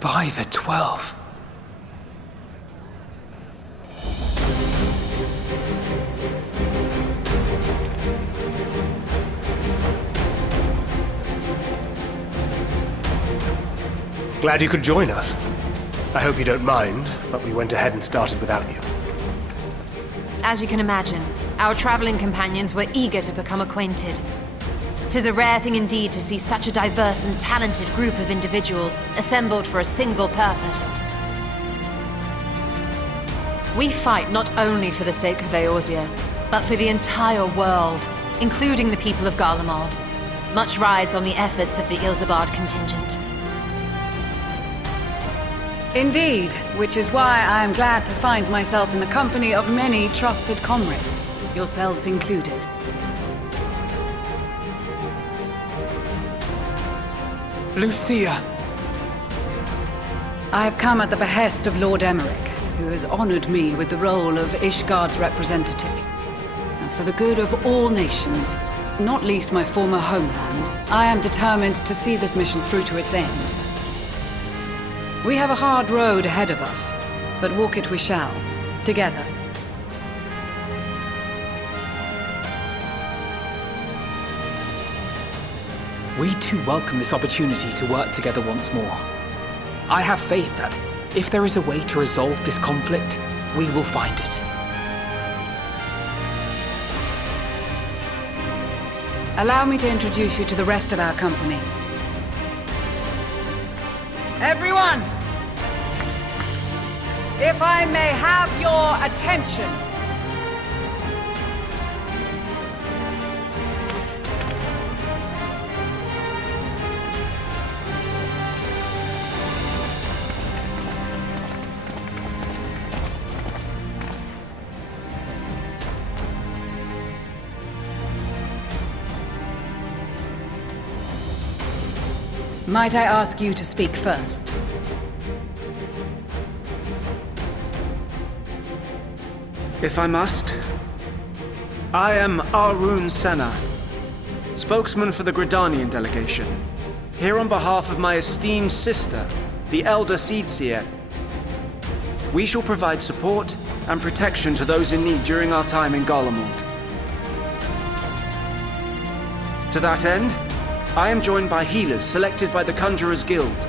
By the 12. Glad you could join us. I hope you don't mind, but we went ahead and started without you. As you can imagine, our traveling companions were eager to become acquainted. 'Tis a rare thing indeed to see such a diverse and talented group of individuals assembled for a single purpose. We fight not only for the sake of Eorzea, but for the entire world, including the people of Garlemald. Much rides on the efforts of the Ilsabard contingent. Indeed, which is why I am glad to find myself in the company of many trusted comrades, yourselves included. Lucia! I have come at the behest of Lord Emmerich, who has honored me with the role of Ishgard's representative. And for the good of all nations, not least my former homeland, I am determined to see this mission through to its end. We have a hard road ahead of us, but walk it we shall, together. We too welcome this opportunity to work together once more. I have faith that, if there is a way to resolve this conflict, we will find it. Allow me to introduce you to the rest of our company. Everyone! If I may have your attention. Might I ask you to speak first? If I must. I am Arun Senna, spokesman for the Gridanian delegation, here on behalf of my esteemed sister, the Elder Seedseer. We shall provide support and protection to those in need during our time in Garlemald. To that end, I am joined by healers selected by the Conjurers Guild,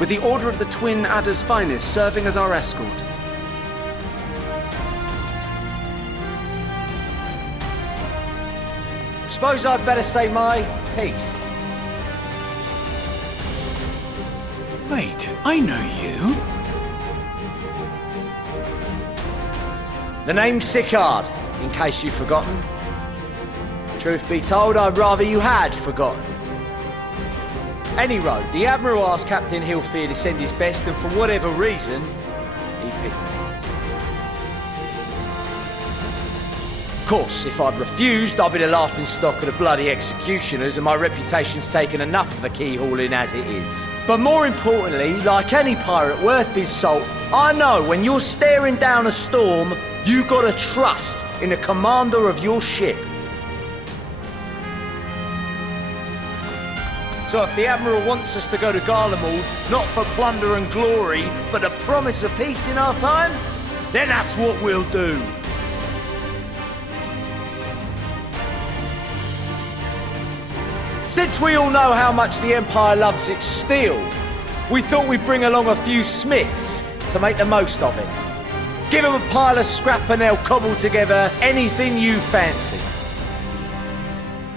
with the Order of the Twin Adder's Finest serving as our escort. Suppose I'd better say my piece. Wait, I know you. The name's Sicard, in case you've forgotten. Truth be told, I'd rather you had forgotten. Any road, the Admiral asked Captain Hilfear to send his best, and for whatever reason, he picked me. Of course, if I'd refused, I'd be the laughingstock of the bloody executioners, and my reputation's taken enough of a keyhauling as it is. But more importantly, like any pirate worth his salt, I know when you're staring down a storm, you gotta trust in the commander of your ship. So if the Admiral wants us to go to Garlemald, not for plunder and glory, but a promise of peace in our time, then that's what we'll do. Since we all know how much the Empire loves its steel, we thought we'd bring along a few smiths to make the most of it. Give them a pile of scrap and they'll cobble together anything you fancy.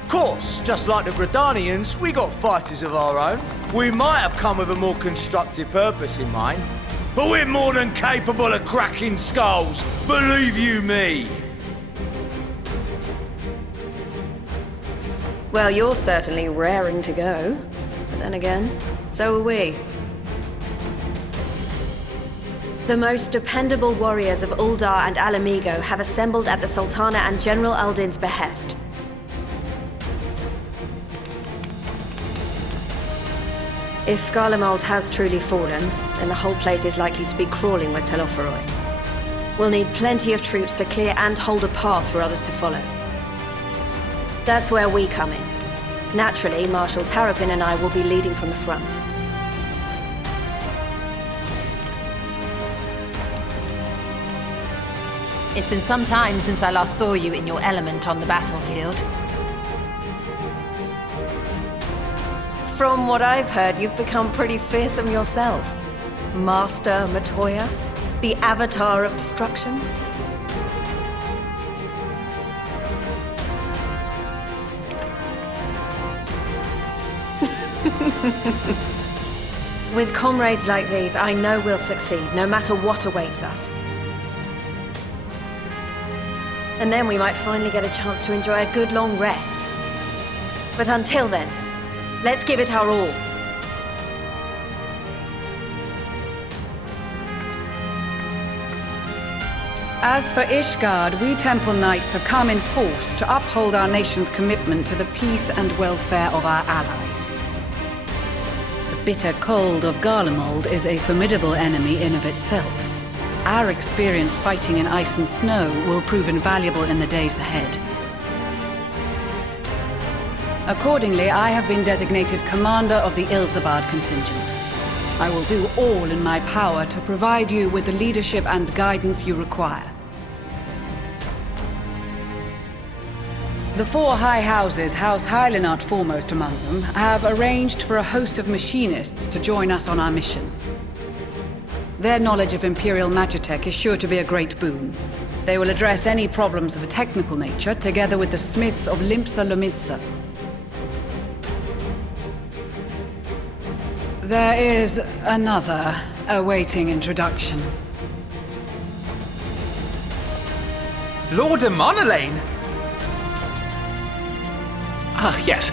Of course, just like the Gridanians, we got fighters of our own. We might have come with a more constructive purpose in mind, but we're more than capable of cracking skulls, believe you me. Well, you're certainly raring to go. But then again, so are we. The most dependable warriors of Uldar and Alamigo have assembled at the Sultana and General Aldin's behest. If Garlemald has truly fallen, then the whole place is likely to be crawling with Telophoroi. We'll need plenty of troops to clear and hold a path for others to follow. That's where we come in. Naturally, Marshal Tarapin and I will be leading from the front. It's been some time since I last saw you in your element on the battlefield. From what I've heard, you've become pretty fearsome yourself. Master Matoya, the avatar of destruction. With comrades like these, I know we'll succeed, no matter what awaits us. And then we might finally get a chance to enjoy a good long rest. But until then, let's give it our all. As for Ishgard, we Temple Knights have come in force to uphold our nation's commitment to the peace and welfare of our allies. The bitter cold of Garlemald is a formidable enemy in of itself. Our experience fighting in ice and snow will prove invaluable in the days ahead. Accordingly, I have been designated commander of the Ilzabard contingent. I will do all in my power to provide you with the leadership and guidance you require. The four high houses, House Hylinart foremost among them, have arranged for a host of machinists to join us on our mission. Their knowledge of Imperial Magitech is sure to be a great boon. They will address any problems of a technical nature, together with the smiths of Limpsa Lomitsa. There is another awaiting introduction. Lord EMMANELLAIN! Ah, yes.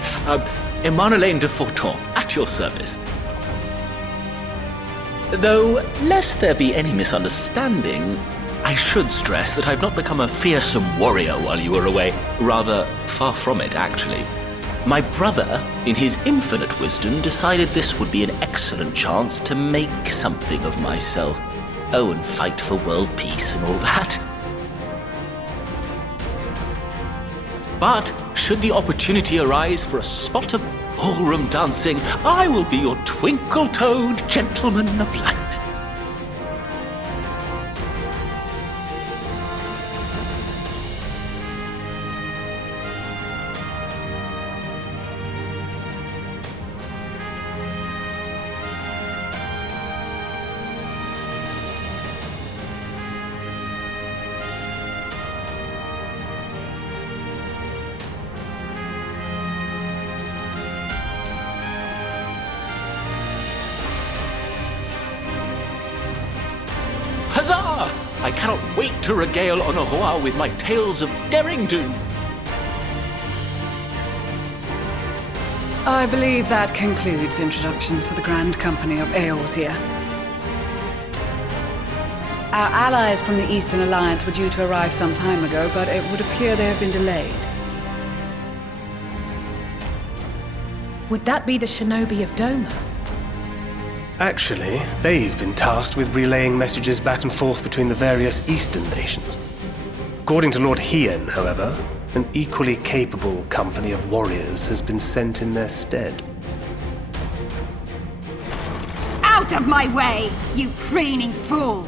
EMMANELLAIN de Forton, at your service. Though, lest there be any misunderstanding, I should stress that I've not become a fearsome warrior while you were away. Rather, far from it, actually. My brother, in his infinite wisdom, decided this would be an excellent chance to make something of myself. Oh, and fight for world peace and all that. But, should the opportunity arise for a spot of ballroom dancing, I will be your twinkle-toed gentleman of light. Huzzah! I cannot wait to regale Honoroa with my tales of derring-do. I believe that concludes introductions for the Grand Company of Eorzea. Our allies from the Eastern Alliance were due to arrive some time ago, but it would appear they have been delayed. Would that be the shinobi of Doma? Actually, they've been tasked with relaying messages back and forth between the various Eastern nations. According to Lord Hien, however, an equally capable company of warriors has been sent in their stead. Out of my way, you preening fool!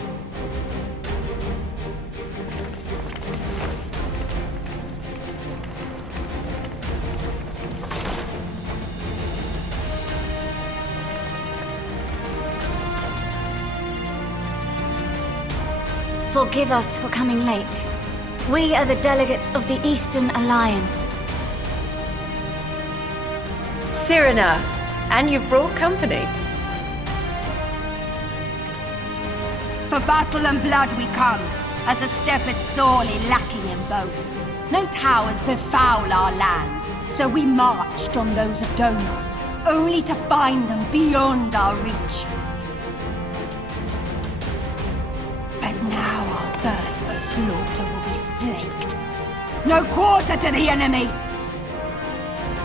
Forgive us for coming late. We are the delegates of the Eastern Alliance. Cyrena, and you've brought company. For battle and blood we come, as the steppe is sorely lacking in both. No towers befoul our lands, so we marched on those of Doma, only to find them beyond our reach. But now our thirst for slaughter will be slaked. No quarter to the enemy!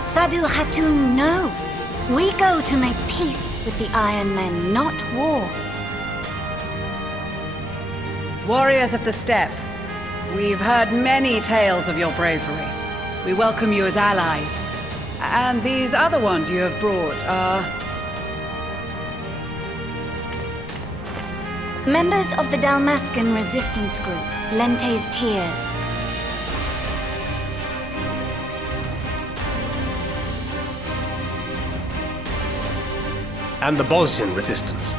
Sadu Hatun, no. We go to make peace with the Iron Men, not war. Warriors of the Steppe, we've heard many tales of your bravery. We welcome you as allies. And these other ones you have brought are... Members of the Dalmascan resistance group, Lente's Tears. And the Bosnian resistance.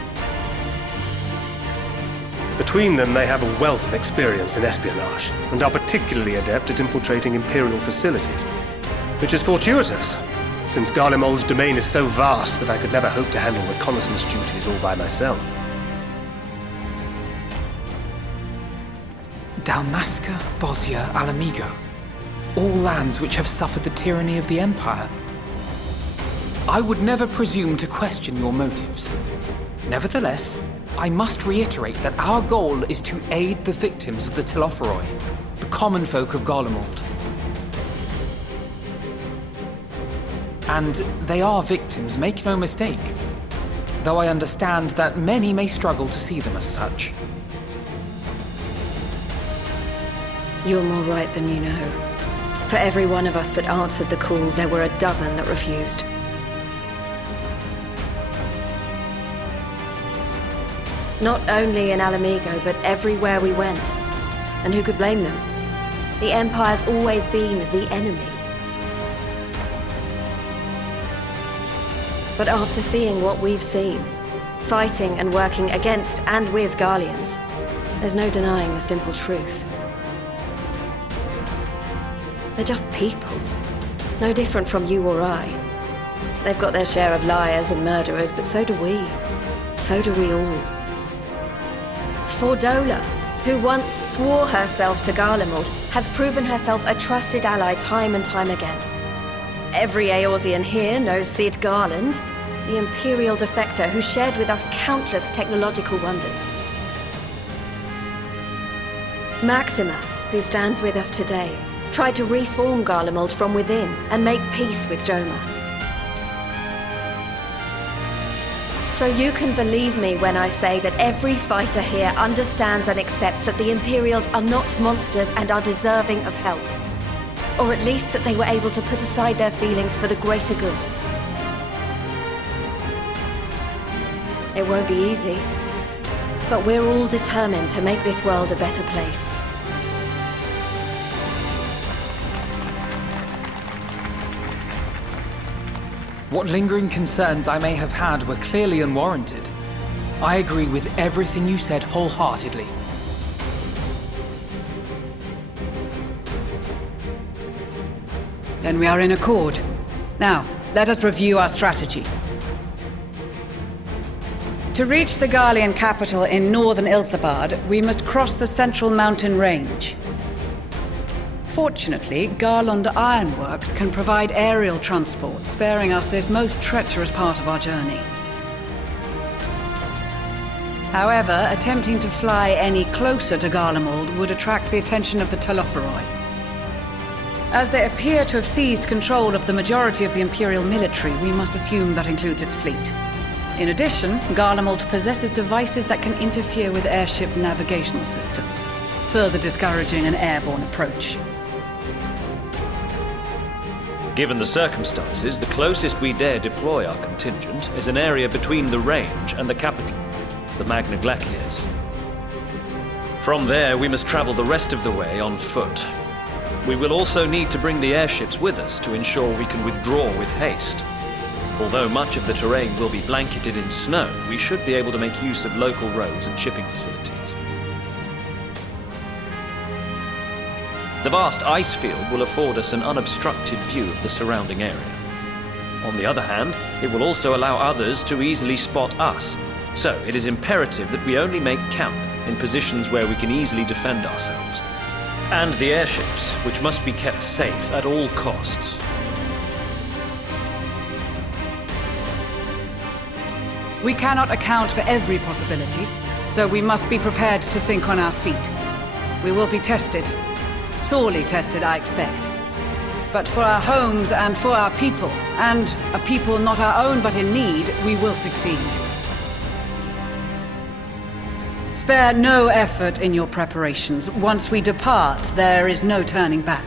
Between them, they have a wealth of experience in espionage, and are particularly adept at infiltrating Imperial facilities, which is fortuitous, since Garlemald's domain is so vast that I could never hope to handle reconnaissance duties all by myself. Dalmasca, Bosnia, Alamigo. All lands which have suffered the tyranny of the Empire. I would never presume to question your motives. Nevertheless, I must reiterate that our goal is to aid the victims of the Telophoroi, the common folk of Garlemald. And they are victims, make no mistake, though I understand that many may struggle to see them as such. You're more right than you know. For every one of us that answered the call, there were a dozen that refused. Not only in Alamigo, but everywhere we went. And who could blame them? The Empire's always been the enemy. But after seeing what we've seen, fighting and working against and with Garleans, there's no denying the simple truth. They're just people. No different from you or I. They've got their share of liars and murderers, but so do we. So do we all. Fordola, who once swore herself to Garlemald, has proven herself a trusted ally time and time again. Every Eorzean here knows Cid Garland, the Imperial defector who shared with us countless technological wonders. Maxima, who stands with us today, tried to reform Garlemald from within and make peace with Doma. So you can believe me when I say that every fighter here understands and accepts that the Imperials are not monsters and are deserving of help. Or at least that they were able to put aside their feelings for the greater good. It won't be easy, but we're all determined to make this world a better place. What lingering concerns I may have had were clearly unwarranted. I agree with everything you said wholeheartedly. Then we are in accord. Now, let us review our strategy. To reach the Garlean capital in northern Ilsabard, we must cross the central mountain range. Fortunately, Garlond Ironworks can provide aerial transport, sparing us this most treacherous part of our journey. However, attempting to fly any closer to Garlemald would attract the attention of the Telophoroi. As they appear to have seized control of the majority of the Imperial military, we must assume that includes its fleet. In addition, Garlemald possesses devices that can interfere with airship navigational systems, further discouraging an airborne approach. Given the circumstances, the closest we dare deploy our contingent is an area between the range and the capital, the Magna Glaciers. From there, we must travel the rest of the way on foot. We will also need to bring the airships with us to ensure we can withdraw with haste. Although much of the terrain will be blanketed in snow, we should be able to make use of local roads and shipping facilities. The vast ice field will afford us an unobstructed view of the surrounding area. On the other hand, it will also allow others to easily spot us, so it is imperative that we only make camp in positions where we can easily defend ourselves. And the airships, which must be kept safe at all costs. We cannot account for every possibility, so we must be prepared to think on our feet. We will be tested. Sorely tested, I expect. But for our homes and for our people, and a people not our own but in need, we will succeed. Spare no effort in your preparations. Once we depart, there is no turning back.